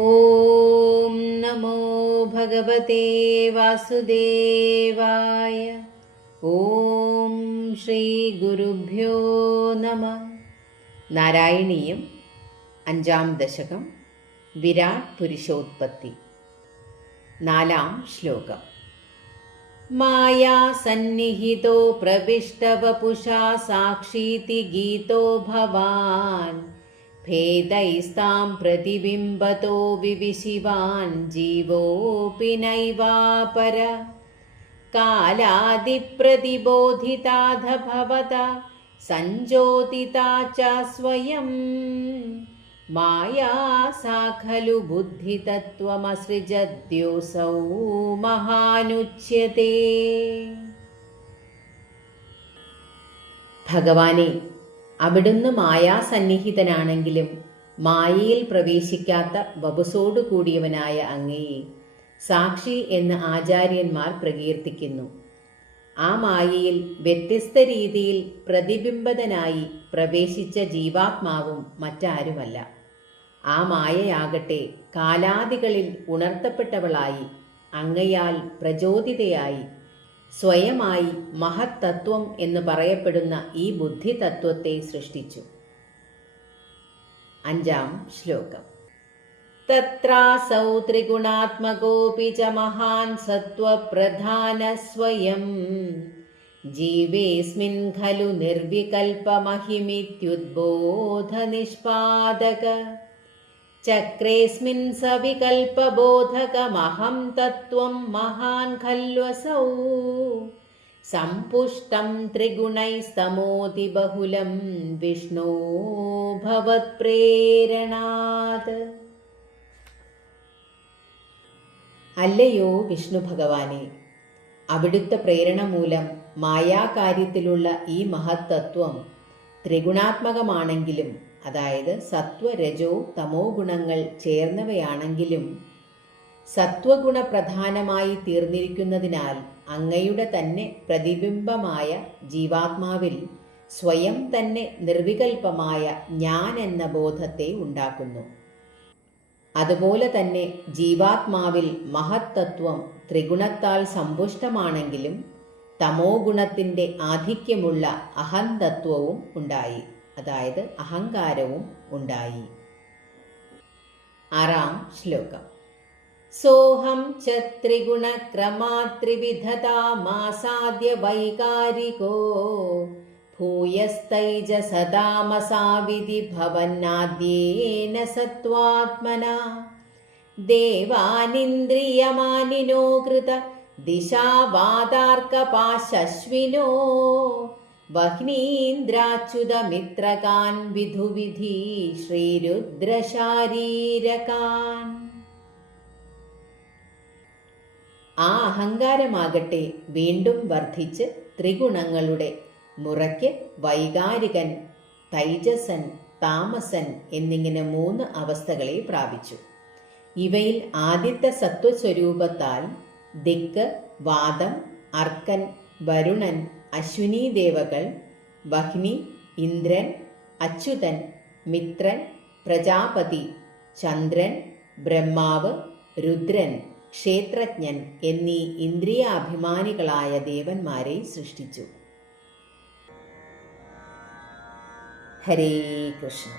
ഓം നമോ ഭഗവതേ വാസുദേവായ. ഓം ശ്രീ ഗുരുഭ്യോ നമഃ. നാരായണീയം 5-ാം ദശകം, വിരാട് പുരുഷോത്പത്തി. 4-ാം ശ്ലോകം. മായാ സന്നിഹിതോ പ്രവിഷ്ടവപുഷാ സാക്ഷീതി ഗീതോ ഭവാൻ ഭേദൈസ്താം പ്രതിബിംബതോ വിവിശിവാൻ ജീവോऽപി നൈവാപര കാലാദിപ്രതിബോധിതാധ ഭവതാ സഞ്ജോതിതാ ച സ്വയം മായാ സാ ഖലു ബുദ്ധിതത്വമസൃജദ്യോऽസൗ മഹാനുച്യതേ. ഭഗവാനെ, അവിടുന്ന് മായാസന്നിഹിതനാണെങ്കിലും മായയിൽ പ്രവേശിക്കാത്ത വപുസോടു കൂടിയവനായ അങ്ങയെ സാക്ഷി എന്ന് ആചാര്യന്മാർ പ്രകീർത്തിക്കുന്നു. ആ മായയിൽ വ്യത്യസ്ത രീതിയിൽ പ്രതിബിംബതനായി പ്രവേശിച്ച ജീവാത്മാവും മറ്റാരുമല്ല. ആ മായയാകട്ടെ കാലാദികളിൽ ഉണർത്തപ്പെട്ടവളായി അങ്ങയാൽ പ്രചോദിതയായി സ്വയമായി മഹത്തത്വം എന്ന് പറയപ്പെടുന്ന ഈ ബുദ്ധിതത്വത്തെ സൃഷ്ടിച്ചു. 5-ാം ശ്ലോകം. തത്രാസൗ ത്രിഗുണാത്മകോപി ച മഹാൻ സത്വപ്രധാന സ്വയം ജീവേസ്മിൻ ഖലു നിർവികൽപമഹിമിത്യുദ്ബോധ നിഷ്പാദക ചക്രേസ്മിൻ സവികൽപബോധകമഹം തത്വം മഹാൻ ഖല്വസൗ സംപുഷ്ടം ത്രിഗുണൈസ്തമോതി ബഹുലം വിഷ്ണോ ഭവത്പ്രേരണാത്. അല്ലയോ വിഷ്ണു ഭഗവാനെ, അവിടുത്തെ പ്രേരണ മൂലം മായാകാര്യത്തിലുള്ള ഈ മഹത്തത്വം ത്രിഗുണാത്മകമാണെങ്കിലും, അതായത് സത്വ രജോ തമോ ഗുണങ്ങൾ ചേർന്നവയാണെങ്കിലും സത്വഗുണപ്രധാനമായി തീർന്നിരിക്കുന്നതിനാൽ അങ്ങയുടെ തന്നെ പ്രതിബിംബമായ ജീവാത്മാവിൽ സ്വയം തന്നെ നിർവികൽപമായ ഞാൻ എന്ന ബോധത്തെ ഉണ്ടാക്കുന്നു. അതുപോലെ തന്നെ ജീവാത്മാവിൽ മഹത്തത്വം ത്രിഗുണത്താൽ സമ്പുഷ്ടമാണെങ്കിലും തമോ ഗുണത്തിൻ്റെ ആധിക്യമുള്ള അഹന്തത്വവും ഉണ്ടായി, അതായത് അഹങ്കാരവും ഉണ്ടായി. 6-ാം ശ്ലോകം. സോഹം ച ത്രിഗുണക്രമാത്രിവിധതാമാസാദ്യ വൈകാരികോ ഭൂയസ്തൈജസതാമസാവിധി ഭവന്നാദ്യേന സത്വാത്മനാ ദേവാനിന്ദ്രിയമാനിനോ കൃത ദിശാവാദാർക്കപാശശ്വിനോ വഹ്നീന്ദ്രാച്യുതമിത്രകാൻ വിധുവിധി ശ്രീരുദ്രശാരീരകാൻ. ആ അഹങ്കാരമാകട്ടെ വീണ്ടും വർദ്ധിച്ച് ത്രിഗുണങ്ങളുടെ മുറയ്ക്ക് വൈകാരികൻ, തൈജസൻ, താമസൻ എന്നിങ്ങനെ 3 അവസ്ഥകളെ പ്രാപിച്ചു. ഇവയിൽ ആദ്യത്തെ സത്വസ്വരൂപത്താൽ ദിക്ക്, വാദം, അർക്കൻ, വരുണൻ, അശ്വിനി ദേവകൾ, വഹ്നി, ഇന്ദ്രൻ, അച്യുതൻ, മിത്രൻ, പ്രജാപതി, ചന്ദ്രൻ, ബ്രഹ്മാവ്, രുദ്രൻ, ക്ഷേത്രജ്ഞൻ എന്നീ ഇന്ദ്രിയാഭിമാനികളായ ദേവന്മാരെ സൃഷ്ടിച്ചു. ഹരേ കൃഷ്ണ.